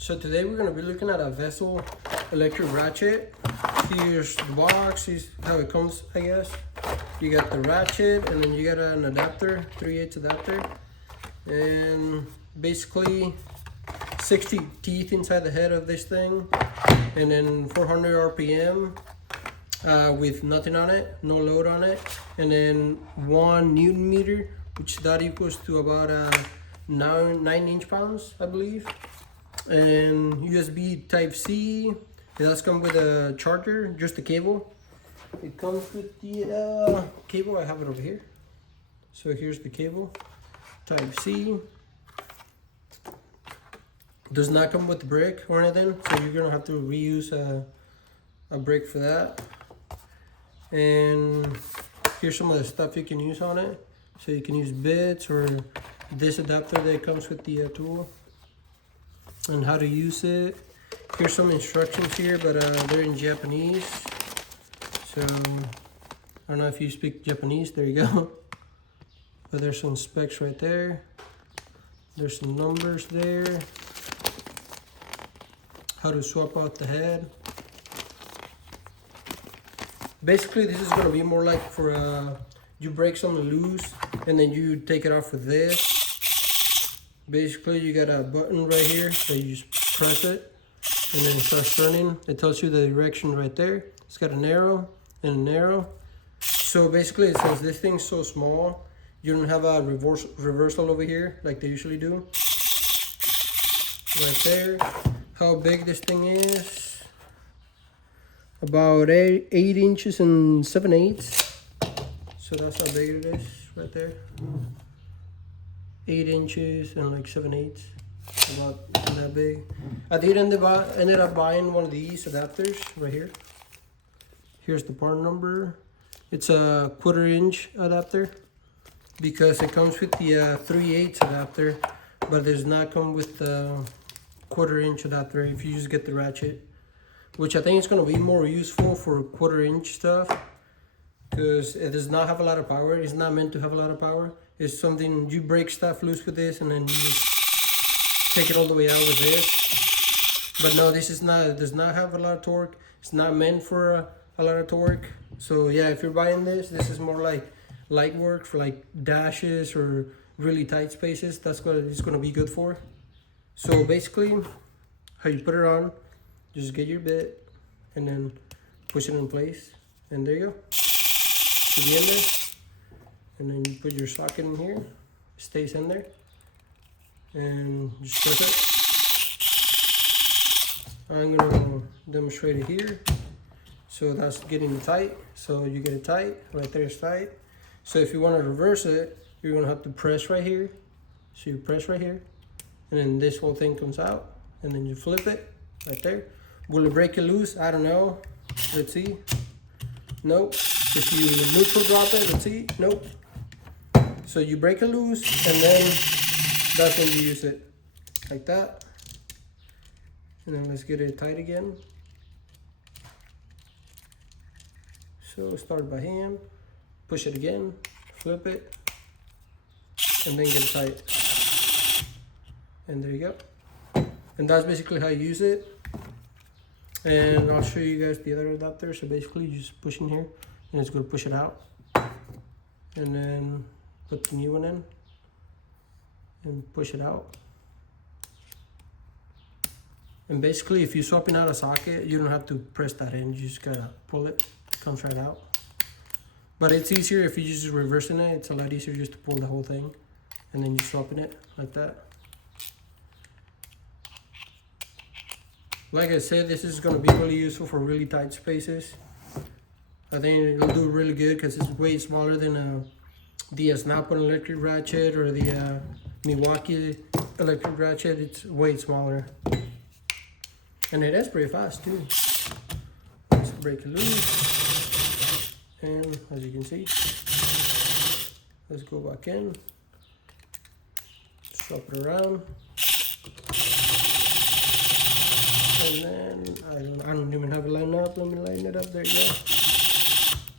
So today we're going to be looking at a Vessel electric ratchet. Here's the box, here's how it comes, I guess. You got the ratchet, and then you got an adapter, 3/8 adapter. And basically 60 teeth inside the head of this thing. And then 400 RPM with nothing on it, no load on it. And then 1 Newton meter, which that equals to about 9 inch-pounds, I believe. And USB type C. It does come with a charger, just the cable. It comes with the cable. I have it over here. So here's the cable, type C. Does not come with the brick or anything, so you're gonna have to reuse a brick for that. And here's some of the stuff you can use on it. So you can use bits or this adapter that comes with the tool, and how to use it. Here's some instructions here, but they're in Japanese. So I don't know if you speak Japanese, there you go. But there's some specs right there. There's some numbers there. How to swap out the head. Basically, this is gonna be more like for you break something loose and then you take it off with this. Basically, you got a button right here that you just press it and then it starts turning. It tells you the direction right there. It's got an arrow and an arrow. So basically, since this thing's so small, you don't have a reversal over here like they usually do. Right there. How big this thing is? About 8 inches and 7/8. So that's how big it is right there. 8 inches and like 7/8, about that big. I did ended up buying one of these adapters right here. Here's the part number. It's a 1/4 inch adapter because it comes with the 3/8 adapter, but it does not come with the 1/4 inch adapter if you just get the ratchet, which I think is going to be more useful for 1/4 inch stuff because it does not have a lot of power. It's not meant to have a lot of power. It's something you break stuff loose with this and then you just take it all the way out with this. But no, this is not, it does not have a lot of torque. It's not meant for a lot of torque. So yeah, if you're buying this is more like light work for like dashes or really tight spaces. That's what it's going to be good for. So basically, how you put it on, just get your bit and then push it in place. And there you go. To the end there. And then you put your socket in here, it stays in there, and just press it. I'm gonna demonstrate it here. So that's getting it tight. So you get it tight, right there is tight. So if you want to reverse it, you're gonna have to press right here. So you press right here, and then this whole thing comes out, and then you flip it right there. Will it break it loose? I don't know. Let's see. Nope. If you neutral drop it, let's see. Nope. So you break it loose, and then that's when you use it, like that. And then let's get it tight again. So start by hand, push it again, flip it, and then get it tight. And there you go. And that's basically how you use it. And I'll show you guys the other adapter. So basically you just push in here, and it's gonna push it out. And then put the new one in and push it out. And basically, if you're swapping out a socket, you don't have to press that in. You just gotta pull it, it comes right out. But it's easier if you're just reversing it. It's a lot easier just to pull the whole thing and then you're swapping it like that. Like I said, this is gonna be really useful for really tight spaces. I think it'll do really good because it's way smaller than the Snap-on electric ratchet or the Milwaukee electric ratchet. It's way smaller, and it is pretty fast too. Let's break it loose, and as you can see, let's go back in, swap it around, and then I don't even have it lined up. Let me line it up. There you go.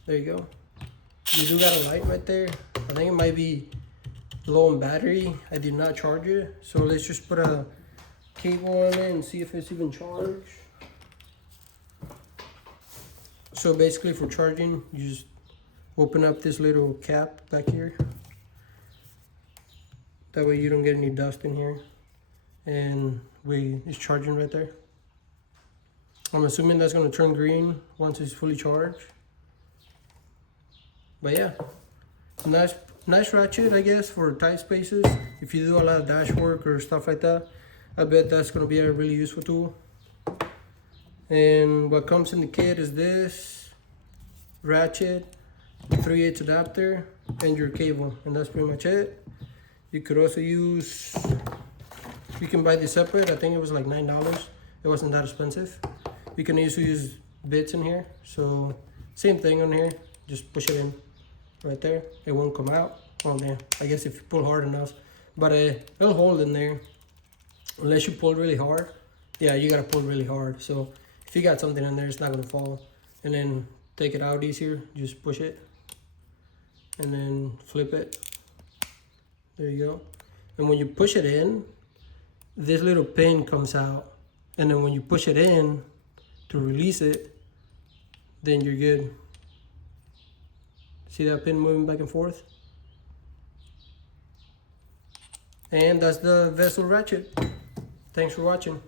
There you go. You do got a light right there. I think it might be low on battery. I did not charge it. So let's just put a cable on it and see if it's even charged. So basically for charging, you just open up this little cap back here. That way you don't get any dust in here. And it's charging right there. I'm assuming that's gonna turn green once it's fully charged. But yeah, nice ratchet, I guess, for tight spaces. If you do a lot of dash work or stuff like that, I bet that's gonna be a really useful tool. And what comes in the kit is this ratchet, 3/8 adapter, and your cable, and that's pretty much it. You could also use, you can buy this separate. I think it was like $9. It wasn't that expensive. You can also use bits in here. So same thing on here, just push it in right there. It won't come out. Oh man, I guess if you pull hard enough, but it'll hold in there unless you pull really hard. Yeah, you gotta pull really hard. So if you got something in there, it's not gonna fall. And then take it out easier, just push it and then flip it. There you go. And when you push it in, this little pin comes out. And then when you push it in to release it, then you're good. See that pin moving back and forth? And that's the Vessel Ratchet. Thanks for watching.